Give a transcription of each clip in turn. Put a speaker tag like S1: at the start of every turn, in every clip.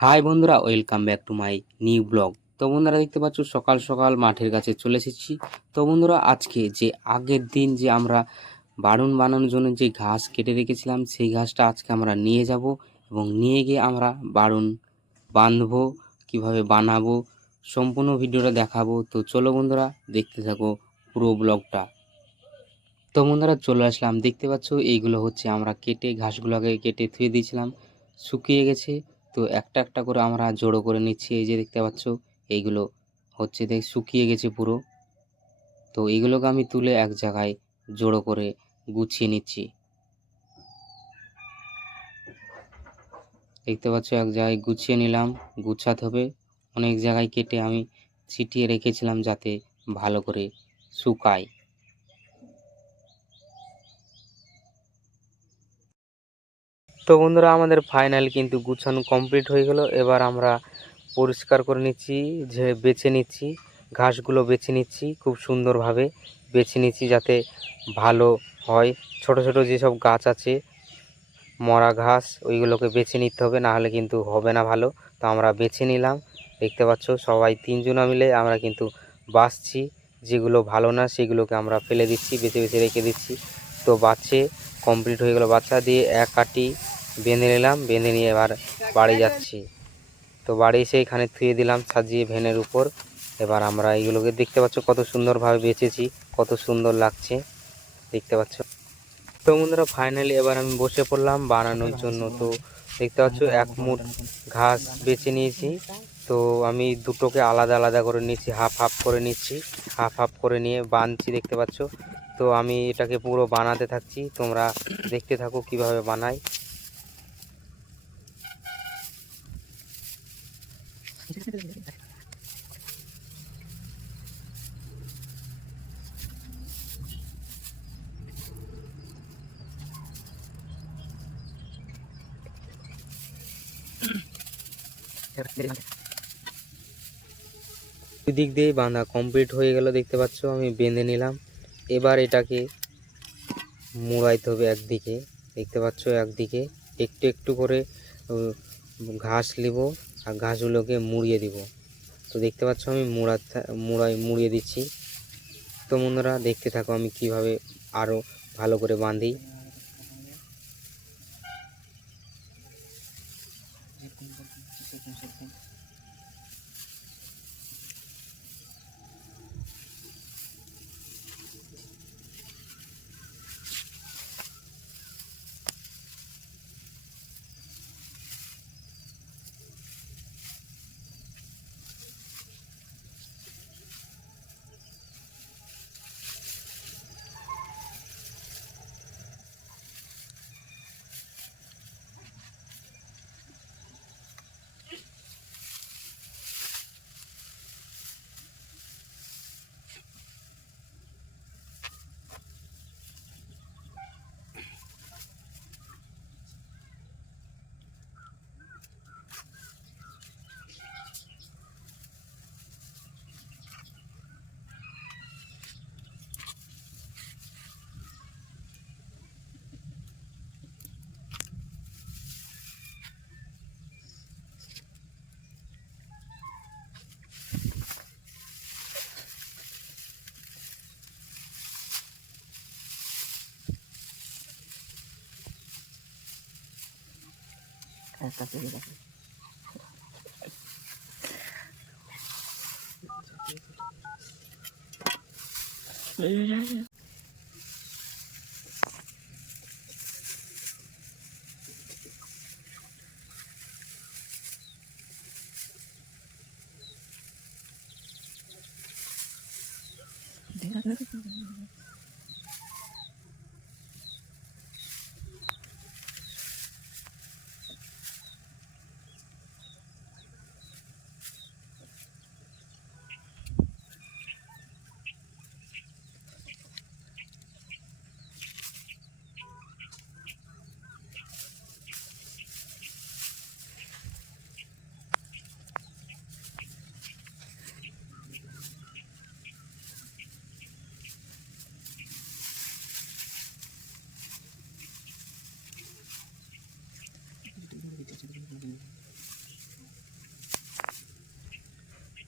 S1: High বন্ধুরা, welcome back to my new blog. তো বন্ধুরা, দেখতে পাচ্ছ, সকাল সকাল মাঠের কাছে চলে এসেছি। তো বন্ধুরা, আজকে যে আগের দিন যে আমরা বাড়ুন বানানোর জন্য যে ঘাস কেটে রেখেছিলাম, সেই ঘাসটা আজকে আমরা নিয়ে যাব এবং নিয়ে গিয়ে আমরা বাড়ুন বাঁধবো, কীভাবে বানাবো, সম্পূর্ণ ভিডিওটা দেখাবো। তো চলো বন্ধুরা, দেখতে থাকো পুরো ব্লগটা। তো বন্ধুরা, চলে আসলাম। দেখতে পাচ্ছ, এইগুলো হচ্ছে আমরা কেটে ঘাসগুলোকে কেটে ধুয়ে দিয়েছিলাম। শুকিয়ে গেছে। তো একটা একটা করে আমরা জড়ো করে নিচ্ছি এই যে দেখতে পাচ্ছ, এইগুলো হচ্ছে দেখ শুকিয়ে গেছে পুরো। তো এইগুলোকে আমি তুলে এক জায়গায় জড়ো করে গুছিয়ে নিচ্ছি। দেখতে পাচ্ছ এক জায়গায় গুছিয়ে নিলাম, গুছাতে হবে। অনেক জায়গায় কেটে আমি ছিটিয়ে রেখেছিলাম যাতে ভালো করে শুকায়। তো বন্ধুরা, আমাদের ফাইনাল কিন্তু গুছানো কমপ্লিট হয়ে গেল। এবার আমরা পরিষ্কার করে নিচ্ছি, যে বেছে নিচ্ছি, ঘাসগুলো বেছে নিচ্ছি, খুব সুন্দরভাবে বেছে নিচ্ছি যাতে ভালো হয়। ছোট ছোট যেসব গাছ আছে, মরা ঘাস, ওইগুলোকে বেছে নিতে হবে না হলে কিন্তু হবে না ভালো। তো আমরা বেছে নিলাম, দেখতে পাচ্ছ সবাই তিনজনা মিলে আমরা কিন্তু বাছছি যেগুলো ভালো না, সেগুলোকে আমরা ফেলে দিচ্ছি, বেছে বেছে রেখে দিচ্ছি। তো বাচ্ছে কমপ্লিট হয়ে গেল বাচ্চা দিয়ে, এক কাটি বেঁধে নিলাম, বেঁধে নিয়ে এবার বাড়ি যাচ্ছি। তো বাড়ি এসে এখানে থুয়ে দিলাম, সাজিয়ে ভ্যানের উপর। এবার আমরা এইগুলোকে দেখতে পাচ্ছ, কত সুন্দরভাবে বেঁচেছি, কত সুন্দর লাগছে। দেখতে পাচ্ছ। তো বন্ধুরা ফাইনালি এবার আমি বসে পড়লাম বানানোর জন্য। তো দেখতে পাচ্ছ, এক মুঠ ঘাস বেছে নিয়েছি। তো আমি দুটোকে আলাদা আলাদা করে নিচ্ছি হাফ হাফ করে নিচ্ছি হাফ হাফ করে নিয়ে বানছি, দেখতে পাচ্ছ। তো আমি এটাকে পুরো বানাতে থাকছি, তোমরা দেখতে থাকো কীভাবে বানাই। দিক দিয়েই বাঁধা কমপ্লিট হয়ে গেল, দেখতে পাচ্ছ, আমি বেঁধে নিলাম। এবার এটাকে মোড়াইতে হবে একদিকে, দেখতে পাচ্ছ, একদিকে। একটু একটু করে ঘাস নেব। আর গাছগুলোকে মুড়িয়ে দিব। তো দেখতে পাচ্ছ আমি মুড়া মুড়াই মুড়িয়ে দিচ্ছি। তো বন্ধুরা, দেখতে থাকো আমি কীভাবে আরও ভালো করে বাঁধি। やったというだけ。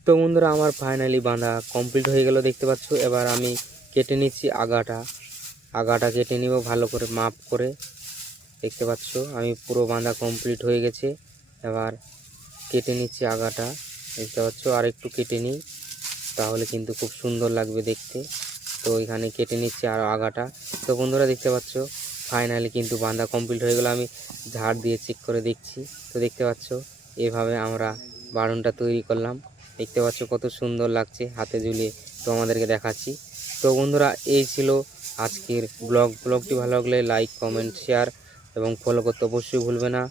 S1: তো বন্ধুরা, আমার ফাইনালি বাঁধা কমপ্লিট হয়ে গেল, দেখতে পাচ্ছ। এবার আমি কেটে নিচ্ছি আগাটা। আগাটা কেটে নিব, ভালো করে মাপ করে। দেখতে পাচ্ছ, আমি পুরো বাঁধা কমপ্লিট হয়ে গেছে। এবার কেটে নিচ্ছি আগাটা। দেখতে পাচ্ছ আর একটু কেটে নিই, তাহলে কিন্তু খুব সুন্দর লাগবে দেখতে। তো এখানে কেটে নিচ্ছি আর আগাটা। তো বন্ধুরা, দেখতে পাচ্ছ ফাইনালি কিন্তু বাঁধা কমপ্লিট হয়ে গেলো। আমি ঝাড় দিয়ে চেক করে দেখছি। তো দেখতে পাচ্ছ, এভাবে আমরা বারণটা তৈরি করলাম। দেখতে পাচ্ছ কত সুন্দর লাগছে হাতে ঝুলিয়ে তো আমাদেরকে দেখাচ্ছি। তো বন্ধুরা, এই ছিল আজকের ব্লগ। ব্লগটি ভালো লাগলে লাইক, কমেন্ট, শেয়ার এবং ফলো করতে অবশ্যই ভুলবে না।